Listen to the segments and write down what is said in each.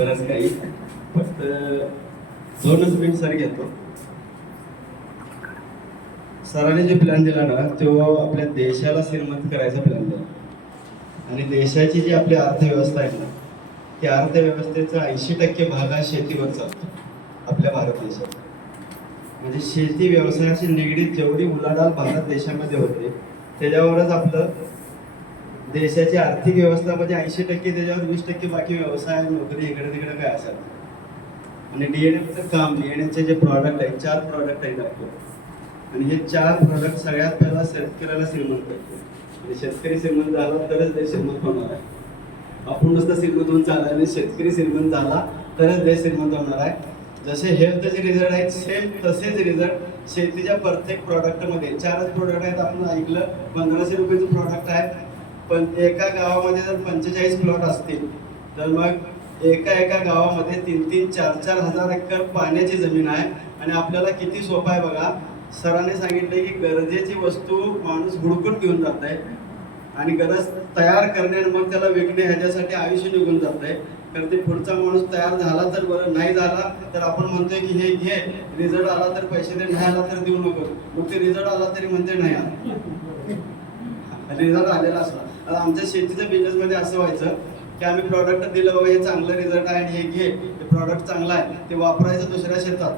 बरंच काही, फक्त 2च मिनिट सर घेतो. सरांनी जो प्लॅन दिला ना तो आपल्या देशाला श्रीमंत करायचा प्लॅन दिला. आणि देशाची जी आपली अर्थव्यवस्था आहे ना, त्या अर्थव्यवस्थेचा 80% भाग हा शेतीवर चालतो आपल्या भारत देशात. म्हणजे शेती व्यवसायाशी निगडीत जेवढी उलाढाल भारत देशामध्ये होते त्याच्यावरच आपलं देशाची आर्थिक व्यवस्था म्हणजे 80% त्याच्यावर 20% बाकी व्यवसाय नोकरी इकडे तिकडे काय असेल. आणि डीएनएचं काम, डीएनएचे जे प्रॉडक्ट आहेत 4 प्रॉडक्ट आहेत आपले. आणि हे 4 प्रॉडक्ट सगळ्यात पहिला शेतकऱ्याला श्रीमंत करतो. आणि शेतकरी श्रीमंत झाला तरच देश श्रीमंत होणार आहे. आपण नुसतं श्रीमंत होऊन चालणार नाही, शेतकरी श्रीमंत झाला तरच देश श्रीमंत होणार आहे. जसे हेल्थचे रिझल्ट आहेत सेम तसेच रिझल्ट शेतीच्या प्रत्येक प्रॉडक्टमध्ये. 4च प्रॉडक्ट आहेत. आपण ऐकलं 1500 रुपयाचं प्रॉडक्ट आहे, पण एका गावामध्ये जर 45 प्लॉट असतील तर मग एका गावामध्ये 3-3, 4-4 हजार एकर पाण्याची जमीन आहे. आणि आपल्याला किती सोपं आहे बघा. सरांनी सांगितले की गरजेची वस्तू माणूस हुडकून घेऊन जात आहे आणि गरज तयार करणे आणि मग त्याला विकणे ह्याच्यासाठी आयुष्य निघून जात आहे. तर ते पुढचा माणूस तयार झाला तर बरं, नाही झाला तर आपण म्हणतोय की हे घे, रिझल्ट आला तर पैसे दे, नाही आला तर देऊ नको. मग ते रिझल्ट आला तरी म्हणते नाही आला, रिझल्ट आलेला असला. आता आमच्या शेतीच्या बिझनेसमध्ये असं व्हायचं की आम्ही प्रॉडक्ट दिलं, बाबा हे चांगलं रिझल्ट आहे आणि हे घे, हे प्रॉडक्ट चांगलं आहे, ते वापरायचं दुसऱ्या शेतात,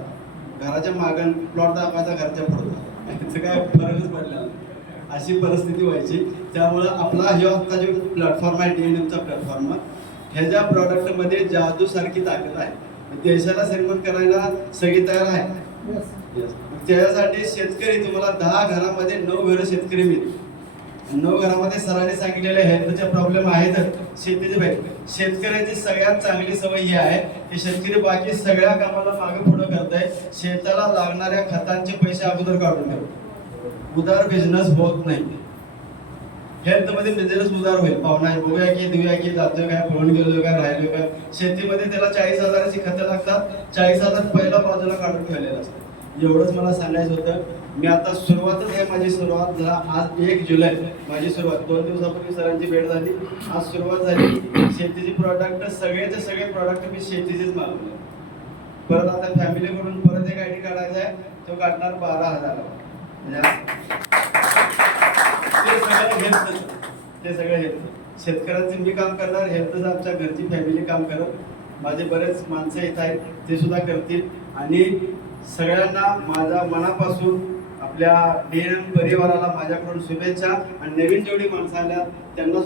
घराच्या मागं प्लॉट दाखवायचा घरच्या पुढं. याचं काय फरकच पडला नाही. अशी परिस्थिती व्हायची. त्यामुळं आपला हे आता जो प्लॅटफॉर्म आहे डीएनएमचा प्लॅटफॉर्म, ह्याच्या प्रॉडक्टमध्ये जादूसारखी ताकद आहे. देशाला श्रीमंत करायला सगळी तयार आहे. त्यासाठी शेतकरी तुम्हाला 10 घरामध्ये 9 घरं शेतकरी मिळतील. 9 घरामध्ये सरांनी सांगितलेले हेल्थचे प्रॉब्लेम आहेत. शेतीचे पाहिजे. शेतकऱ्याची सगळ्यात चांगली सवय ही आहे की शेतकरी बाकी सगळ्या कामाला मागे पुढे करताय, शेताला लागणाऱ्या खतांचे पैसे अगोदर काढून ठेवतो. उदार बिझनेस होत नाही. हेल्थमध्ये बिझनेस उदार होईल. पाहुणा बघूया की देऊया की जातोय काय, पळून गेलो काय, राहिलो काय. शेतीमध्ये त्याला 40,000ची खतं लागतात. 40,000 पहिला बाजूला काढून ठेवलेलं असतं. एवढंच मला सांगायचं होतं. मी आता सुरुवातच आहे, माझी सुरुवात झाला आज 1 जुलै. माझी सुरुवात 2 दिवसापूर्वी सरांची भेट झाली, आज सुरुवात झाली. शेतीची प्रॉडक्ट सगळेचे सगळे प्रॉडक्ट मी शेतीचेच मागवले. परत आता फॅमिलीकडून परत एक आयडी काढायचा आहे, तो काढणार 12,000. ते सगळं हेल्थ शेतकऱ्यांचे मी काम करणार, हेल्थचं आमच्या घरची फॅमिली काम करत. माझे बरेच माणसं येत आहेत, ते सुद्धा करतील. आणि सगळ्यांना माझ्या मनापासून आपल्या डीएनएम परिवाराला माझ्याकडून शुभेच्छा. आणि नवीन जेवढी माणसं आल्या त्यांना